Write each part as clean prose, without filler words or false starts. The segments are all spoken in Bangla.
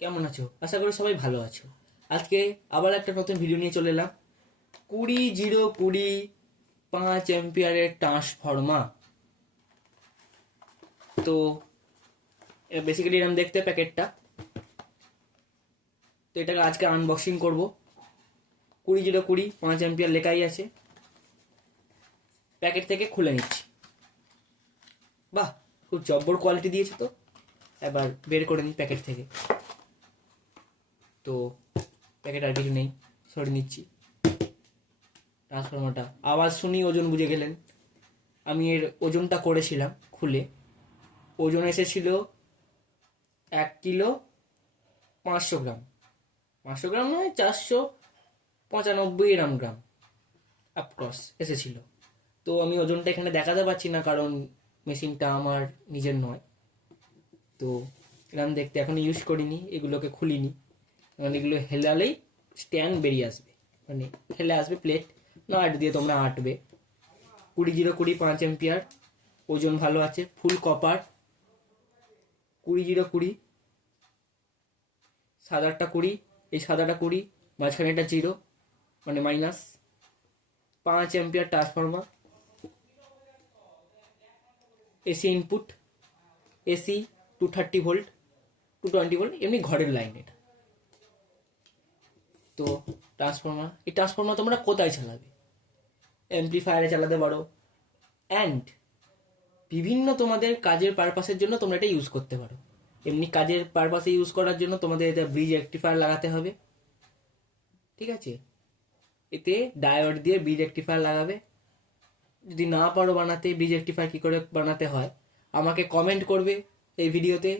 কেমন আছো? আশা করি সবাই ভালো আছো। আজকে আবার একটা নতুন ভিডিও নিয়ে চলে এলাম। 20 5 অ্যাম্পিয়ারের ট্রান্সফর্মা। তো বেসিক্যালি এরকম দেখতে প্যাকেটটা। তো এটাকে আজকে আনবক্সিং করব। 20 5 অ্যাম্পিয়ার লেখাই আছে। প্যাকেট থেকে খুলে নিচ্ছি। বাহ, খুব জব্বর কোয়ালিটি দিয়েছে তো। এবার বের করে নিই প্যাকেট থেকে। তো প্যাকেট আর কিছু নেই, সরিয়ে নিচ্ছি। ট্রান্সফর্মারটা আওয়াজ শুনি ওজন বুঝে গেলেন। আমি এর ওজনটা করেছিলাম খুলে। ওজন এসেছিল 1 কিলো 500 গ্রাম। 500 গ্রাম নয়, 495 গ্রাম অ্যাপ্রক্স এসেছিল। তো আমি ওজনটা এখানে দেখাতে পারছি না, কারণ মেশিনটা আমার নিজের নয়। তো এরকম দেখতে এখনো ইউজ করিনি, এগুলোকে খুলিনি। কারণ এগুলো হেলালেই স্ট্যান্ড বেরিয়ে আসবে, মানে হেলে আসবে প্লেট। নাট দিয়ে তোমরা আটবে। 20 5 অ্যাম্পিয়ার, ওজন ভালো আছে, ফুল কপার। 20 সাদাটা 20, এই সাদাটা 20, মাঝখানে এটা 0 মানে minus. 5 ampere transformer. AC input, AC 230 volt, 220 volt, এমনি ঘরের লাইন এটা। তো এই ট্রান্সফর্মার তোমরা কোথায় চালাবে? অ্যাম্প্লিফায়ারে চালাতে পারো, অ্যান্ড বিভিন্ন তোমাদের কাজের পারপাসের জন্য তোমরা এটা ইউজ করতে পারো। এমনি কাজের পারপাসে ইউজ করার জন্য তোমাদের এটা ব্রিজ রেক্টিফায়ার লাগাতে হবে, ঠিক আছে? এতে ডায়োড দিয়ে ব্রিজ রেক্টিফায়ার লাগাবে। যদি না পারো বানাতে ব্রিজ রেক্টিফায়ার কী করে বানাতে হয়, আমাকে কমেন্ট করবে এই ভিডিওতে।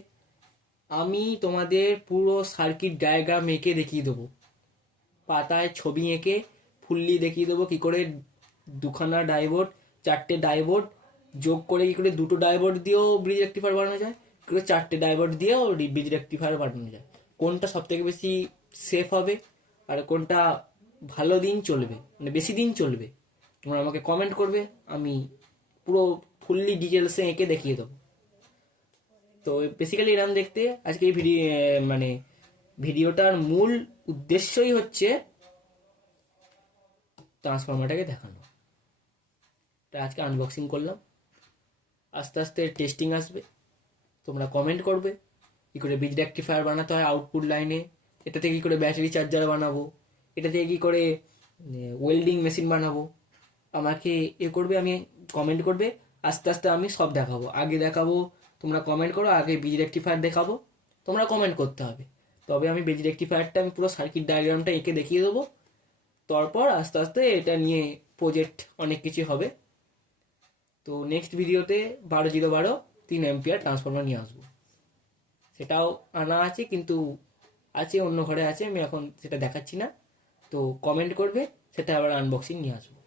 আমি তোমাদের পুরো সার্কিট ডায়াগ্রাম এঁকে দেখিয়ে দেবো, পাতায় ছবি এঁকে ফুললি দেখিয়ে দেবো কী করে দুখানা ডায়োড, 4টে ডায়োড যোগ করে কী করে 2টো ডায়োড দিয়েও ব্রিজ রেক্টিফায়ার বানানো যায়, কী করে 4টে ডায়োড দিয়েও ব্রিজ রেক্টিফায়ার বানানো যায়, কোনটা সব থেকে বেশি সেফ হবে আর কোনটা ভালো দিন চলবে, মানে বেশি দিন চলবে। তোমরা আমাকে কমেন্ট করবে, আমি পুরো ফুললি ডিটেলসে এঁকে দেখিয়ে দেবো। তো বেসিক্যালি এরকম দেখতে আজকে এই মানে ভিডিওটার মূল উদ্দেশ্যই হচ্ছে ট্রান্সফরমারটাকে দেখানো। এটা আজকে আনবক্সিং করলাম, আস্তে আস্তে টেস্টিং আসবে। তোমরা কমেন্ট করবে কী করে ব্রিজ রেক্টিফায়ার বানাতে হয় আউটপুট লাইনে, এটা থেকে কী করে ব্যাটারি চার্জার বানাবো, এটা থেকে কী করে ওয়েল্ডিং মেশিন বানাবো। আমাকে করবে, আমি কমেন্ট করবে, আস্তে আস্তে আমি সব দেখাবো। আগে দেখাবো তোমরা কমেন্ট করো, আগে ব্রিজ রেক্টিফায়ার দেখাবো, তোমরা কমেন্ট করতে হবে। তবে আমি ব্রিজ রেক্টিফায়ারটা আমি পুরো সার্কিট ডায়াগ্রামটা এঁকে দেখিয়ে দেবো। তারপর আস্তে আস্তে এটা নিয়ে প্রজেক্ট অনেক কিছু হবে। তো নেক্সট ভিডিওতে 12 0 12 3 অ্যাম্পিয়ার ট্রান্সফর্মার নিয়ে আসবো। সেটাও আনা আছে, কিন্তু আছে অন্য ঘরে আছে, আমি এখন সেটা দেখাচ্ছি না। তো কমেন্ট করবে, সেটা আবার আনবক্সিং নিয়ে আসবো।